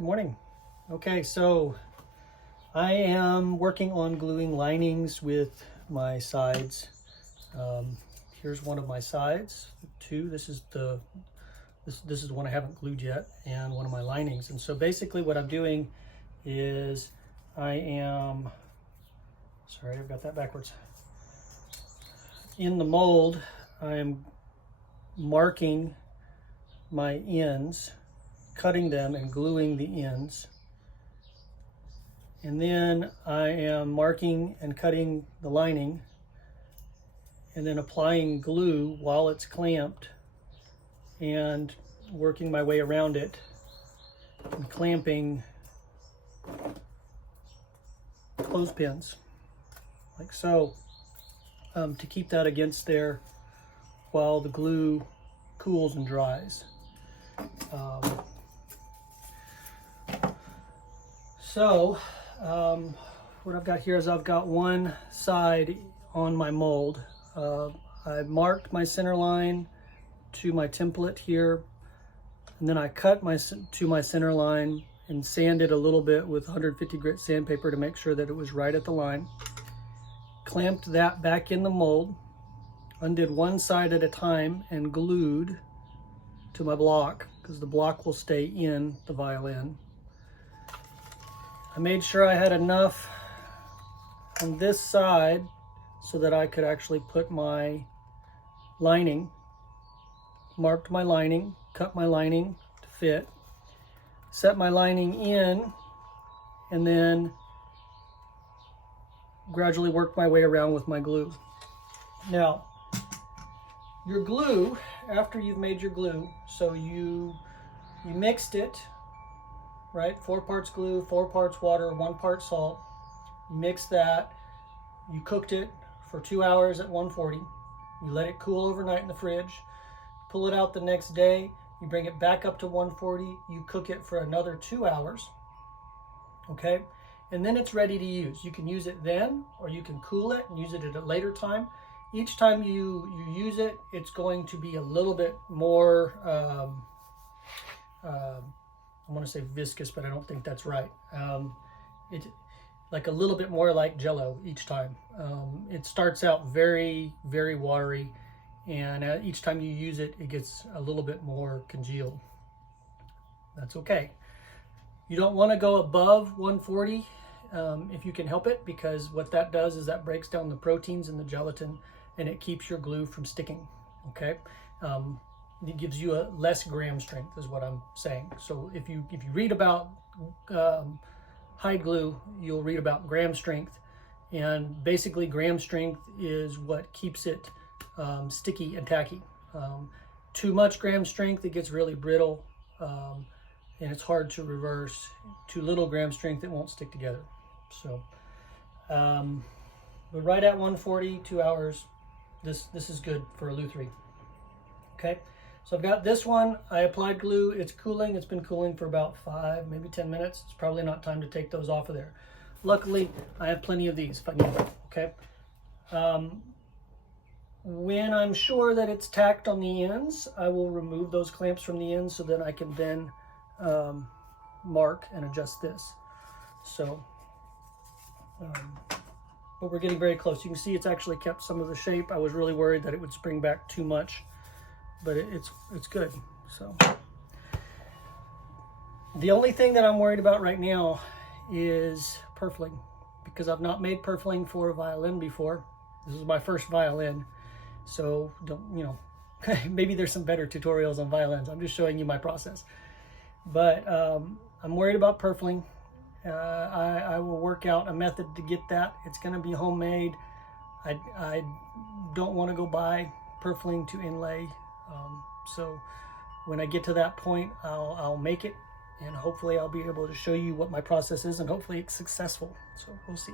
Good morning. Okay, so I am working on gluing linings with my sides. Here's one of my sides, two. This is the one I haven't glued yet, and one of my linings. And so basically what I'm doing is sorry, I've got that backwards. In the mold, I am marking my ends, cutting them and gluing the ends. And then I am marking and cutting the lining and then applying glue while it's clamped and working my way around it and clamping clothespins like so, to keep that against there while the glue cools and dries. What I've got here is I've got one side on my mold. I marked my center line to my template here, and then I cut to my center line and sanded a little bit with 150 grit sandpaper to make sure that it was right at the line. Clamped that back in the mold, undid one side at a time, and glued to my block because the block will stay in the violin. I made sure I had enough on this side so that I could actually put my lining, marked my lining, cut my lining to fit, set my lining in, and then gradually worked my way around with my glue. Now, your glue, after you've made your glue, so you mixed it, right? 4 parts glue, 4 parts water, 1 part salt. You mix that, you cooked it for 2 hours at 140. You let it cool overnight in the fridge. Pull it out the next day, you bring it back up to 140, you cook it for another 2 hours, okay? And then it's ready to use. You can use it then, or you can cool it and use it at a later time. Each time you use it, it's going to be a little bit more, I want to say viscous, but I don't think that's right. It's like a little bit more like Jello each time. It starts out very, very watery, and each time you use it, it gets a little bit more congealed. That's okay. You don't want to go above 140 if you can help it, because what that does is that breaks down the proteins in the gelatin and it keeps your glue from sticking, okay? It gives you a less gram strength is what I'm saying. So if you read about hide glue, you'll read about gram strength, and basically gram strength is what keeps it sticky and tacky. Too much gram strength, it gets really brittle, and it's hard to reverse. Too little gram strength, it won't stick together. So, but right at 140, 2 hours, this is good for a Luthri. Okay, so I've got this one. I applied glue. It's cooling. It's been cooling for about 5, maybe 10 minutes. It's probably not time to take those off of there. Luckily, I have plenty of these if I need them. Okay. When I'm sure that it's tacked on the ends, I will remove those clamps from the ends so that I can then mark and adjust this. So, but we're getting very close. You can see it's actually kept some of the shape. I was really worried that it would spring back too much, but it's good. So the only thing that I'm worried about right now is purfling, because I've not made purfling for a violin before. This is my first violin, so maybe there's some better tutorials on violins. I'm just showing you my process. But I'm worried about purfling. I will work out a method to get that. It's going to be homemade. I don't want to go buy purfling to inlay. So when I get to that point, I'll make it, and hopefully I'll be able to show you what my process is, and hopefully it's successful. So we'll see.